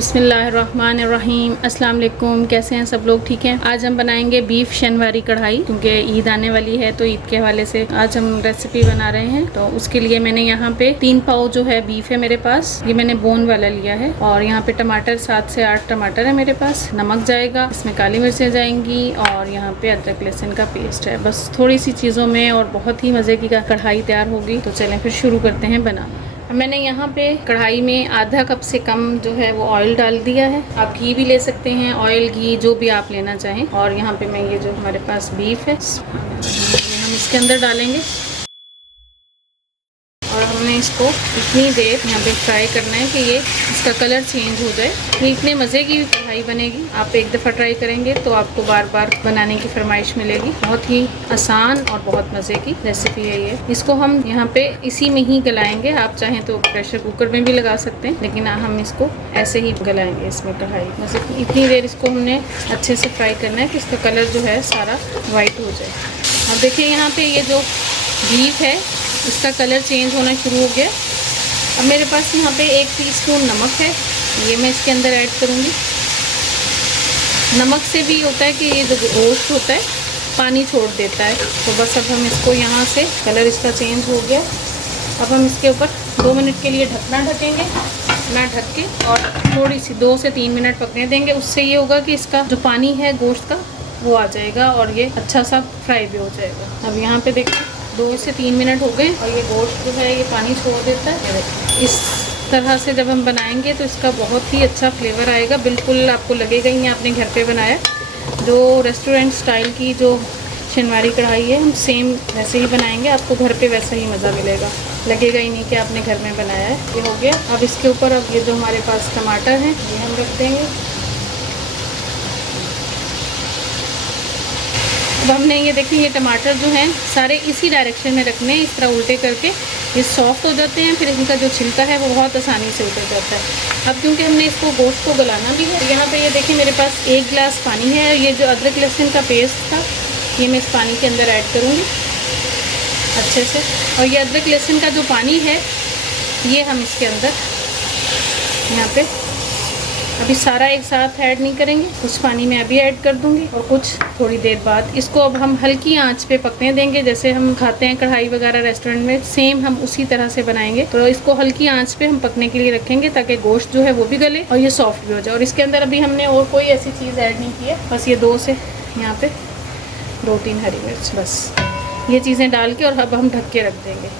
बिस्मिल्लाहिर्रहमानिर्रहीम। अस्सलाम वालेकुम। कैसे हैं सब लोग? ठीक हैं। आज हम बनाएंगे बीफ शनवारी कढ़ाई, क्योंकि ईद आने वाली है तो ईद के हवाले से आज हम रेसिपी बना रहे हैं। तो उसके लिए मैंने यहाँ पे 3 पाव जो है बीफ है मेरे पास, ये मैंने बोन वाला लिया है। और यहाँ पे टमाटर 7 से 8 टमाटर है मेरे पास। नमक जाएगा, इसमें काली मिर्चें जाएंगी और यहाँ पे अदरक लहसुन का पेस्ट है। बस थोड़ी सी चीज़ों में और बहुत ही मज़े की कढ़ाई तैयार होगी। तो चलें फिर शुरू करते हैं बनाना। मैंने यहाँ पे कढ़ाई में आधा कप से कम जो है वो ऑयल डाल दिया है। आप घी भी ले सकते हैं, ऑयल घी जो भी आप लेना चाहें। और यहाँ पे मैं ये जो हमारे पास बीफ है हम इसके अंदर डालेंगे और हमने इसको इतनी देर यहाँ पे फ्राई करना है कि ये इसका कलर चेंज हो जाए। ये इतने मज़े की कढ़ाई बनेगी, आप एक दफ़ा ट्राई करेंगे तो आपको बार बार बनाने की फरमाइश मिलेगी। बहुत ही आसान और बहुत मज़े की रेसिपी है ये। इसको हम यहाँ पे इसी में ही गलाएंगे। आप चाहें तो प्रेशर कुकर में भी लगा सकते हैं, लेकिन हम इसको ऐसे ही गलाएंगे इसमें कढ़ाई। बस इतनी देर इसको हमने अच्छे से फ्राई करना है कि इसका कलर जो है सारा वाइट हो जाए। और देखिए यहाँ पे ये जो बीफ है इसका कलर चेंज होना शुरू हो गया। अब मेरे पास यहाँ पे 1 टीस्पून नमक है, ये मैं इसके अंदर ऐड करूँगी। नमक से भी होता है कि ये जो गोश्त होता है पानी छोड़ देता है। तो बस अब हम इसको यहाँ से कलर इसका चेंज हो गया। अब हम इसके ऊपर 2 मिनट के लिए ढकना ढकेंगे, ना ढक के, और थोड़ी सी 2 से 3 मिनट पकने देंगे। उससे ये होगा कि इसका जो पानी है गोश्त का वो आ जाएगा और ये अच्छा सा फ्राई भी हो जाएगा। अब यहाँ पे देखिए 2 से 3 मिनट हो गए और ये गोश्त जो है ये पानी छोड़ देता है। इस तरह से जब हम बनाएंगे तो इसका बहुत ही अच्छा फ्लेवर आएगा। बिल्कुल आपको लगेगा ही आपने घर पे बनाया। जो रेस्टोरेंट स्टाइल की जो शनवारी कढ़ाई है हम सेम वैसे ही बनाएंगे, आपको घर पे वैसा ही मज़ा मिलेगा। लगेगा ही नहीं कि आपने घर में बनाया है। ये हो गया। अब इसके ऊपर अब ये जो हमारे पास टमाटर हैं ये हम रख देंगे। अब हमने ये देखिए ये टमाटर जो हैं सारे इसी डायरेक्शन में रखने हैं, इस तरह उल्टे करके। ये सॉफ्ट हो जाते हैं, फिर इनका जो छिलका है वो बहुत आसानी से उतर जाता है। अब क्योंकि हमने इसको गोश्त को गलाना भी है, यहाँ पे ये देखिए मेरे पास 1 गिलास पानी है। ये जो अदरक लहसुन का पेस्ट था ये मैं इस पानी के अंदर ऐड करूँगी अच्छे से। और ये अदरक लहसुन का जो पानी है ये हम इसके अंदर यहाँ पे अभी सारा एक साथ ऐड नहीं करेंगे, कुछ पानी में अभी ऐड कर दूंगी और कुछ थोड़ी देर बाद। इसको अब हम हल्की आंच पे पकने देंगे, जैसे हम खाते हैं कढ़ाई वगैरह रेस्टोरेंट में, सेम हम उसी तरह से बनाएंगे। तो इसको हल्की आंच पे हम पकने के लिए रखेंगे ताकि गोश्त जो है वो भी गले और ये सॉफ्ट भी हो जाए। और इसके अंदर अभी हमने और कोई ऐसी चीज़ ऐड नहीं की है, बस ये 2 से यहाँ पे 2-3 हरी मिर्च, बस ये चीज़ें डाल के और अब हम ढक के रख देंगे।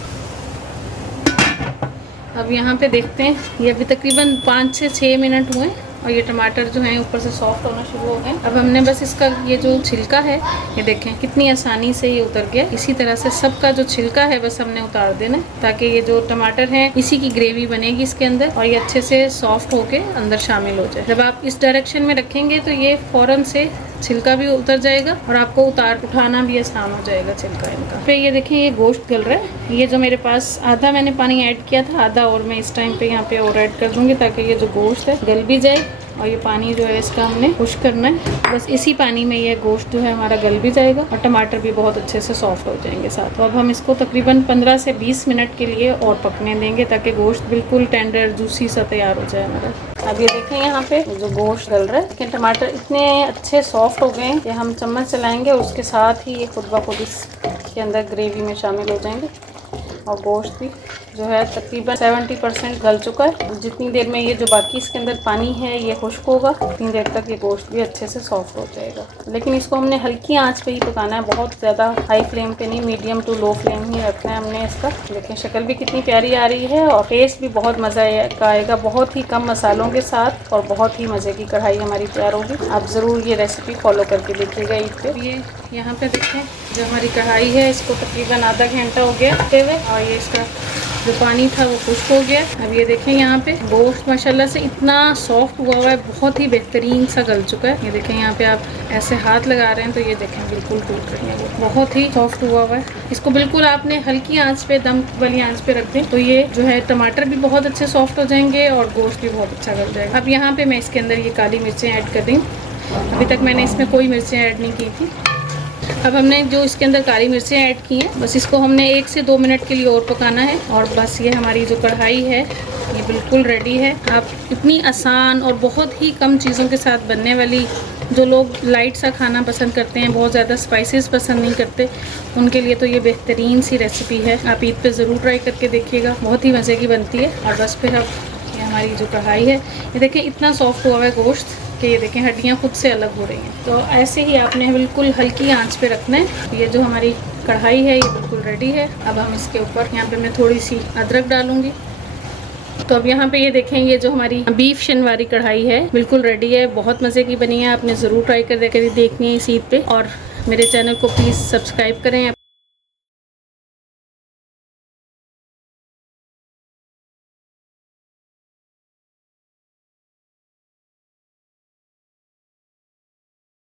अब यहाँ पे देखते हैं ये अभी तकरीबन 5 से 6 मिनट हुए और ये टमाटर जो हैं ऊपर से सॉफ्ट होना शुरू हो गए। अब हमने बस इसका ये जो छिलका है ये देखें कितनी आसानी से ये उतर गया। इसी तरह से सबका जो छिलका है बस हमने उतार देना है, ताकि ये जो टमाटर है इसी की ग्रेवी बनेगी इसके अंदर और ये अच्छे से सॉफ्ट होके अंदर शामिल हो जाए। जब आप इस डायरेक्शन में रखेंगे तो ये फ़ौरन से छिलका भी उतर जाएगा और आपको उठाना भी आसान हो जाएगा छिलका इनका। फिर ये देखें ये गोश्त गल रहा है। ये जो मेरे पास आधा मैंने पानी ऐड किया था, आधा और मैं इस टाइम पे यहाँ पे और ऐड कर दूँगी ताकि ये जो गोश्त है गल भी जाए। और ये पानी जो है इसका हमने खुश करना है, बस इसी पानी में ये गोश्त जो है हमारा गल भी जाएगा और टमाटर भी बहुत अच्छे से सॉफ्ट हो जाएंगे साथ। तो अब हम इसको तकरीबन 15 से 20 मिनट के लिए और पकने देंगे ताकि गोश्त बिल्कुल टेंडर जूसी सा तैयार हो जाए हमारा। अब ये देखें यहाँ पे जो गोश्त गल रहा है, लेकिन टमाटर इतने अच्छे सॉफ्ट हो गए हैं कि हम चम्मच चलाएंगे और उसके साथ ही ये खुद ब खुद इसके अंदर ग्रेवी में शामिल हो जाएंगे और गोश्त भी जो है तकरीबन 70% गल चुका है। जितनी देर में ये जो बाकी इसके अंदर पानी है ये खुश्क होगा, उतनी देर तक ये गोश्त भी अच्छे से सॉफ्ट हो जाएगा। लेकिन इसको हमने हल्की आंच पे ही पकाना है, बहुत ज़्यादा हाई फ्लेम पे नहीं, मीडियम टू लो फ्लेम ही रखना है हमने इसका। लेकिन शक्ल भी कितनी प्यारी आ रही है और टेस्ट भी बहुत मज़ा का आएगा, बहुत ही कम मसालों के साथ और बहुत ही मज़े की कढ़ाई हमारी तैयार होगी। आप ज़रूर ये रेसिपी फॉलो करके देखिएगा ईद पे। ये यहाँ पे देखें जो हमारी कढ़ाई है इसको तकरीबन आधा घंटा हो गया पकते हुए और ये इसका जो पानी था वो खुश्क हो गया। अब ये देखें यहाँ पे गोश्त माशाल्लाह से इतना सॉफ्ट हुआ हुआ है, बहुत ही बेहतरीन सा गल चुका है। ये देखें यहाँ पे आप ऐसे हाथ लगा रहे हैं तो ये देखें बिल्कुल टूट रही है, वो बहुत ही सॉफ्ट हुआ हुआ है। इसको बिल्कुल आपने हल्की आंच पे, दम वाली आंच पे रख दें तो ये जो है टमाटर भी बहुत अच्छे सॉफ्ट हो जाएंगे और गोश्त भी बहुत अच्छा गल जाएगा। अब यहाँ पे मैं इसके अंदर ये काली मिर्चें ऐड कर दी, अभी तक मैंने इसमें कोई मिर्चें ऐड नहीं की थी। अब हमने जो इसके अंदर काली मिर्चें ऐड की हैं, बस इसको हमने 1 से 2 मिनट के लिए और पकाना है और बस ये हमारी जो कढ़ाई है ये बिल्कुल रेडी है। आप इतनी आसान और बहुत ही कम चीज़ों के साथ बनने वाली, जो लोग लाइट सा खाना पसंद करते हैं, बहुत ज़्यादा स्पाइसेस पसंद नहीं करते, उनके लिए तो ये बेहतरीन सी रेसिपी है। आप ईद पे ज़रूर ट्राई करके देखिएगा, बहुत ही मज़े की बनती है। और बस फिर अब ये हमारी जो कढ़ाई है, ये देखें इतना सॉफ्ट हुआ है गोश्त कि ये देखें हड्डियाँ खुद से अलग हो रही हैं। तो ऐसे ही आपने बिल्कुल हल्की आंच पे रखना है। ये जो हमारी कढ़ाई है ये बिल्कुल रेडी है। अब हम इसके ऊपर यहाँ पे मैं थोड़ी सी अदरक डालूँगी। तो अब यहाँ पे ये देखें, ये जो हमारी बीफ शनवारी कढ़ाई है बिल्कुल रेडी है, बहुत मज़े की बनी है। आपने ज़रूर ट्राई कर देखनी है इस ईद पे। और मेरे चैनल को प्लीज़ सब्सक्राइब करें।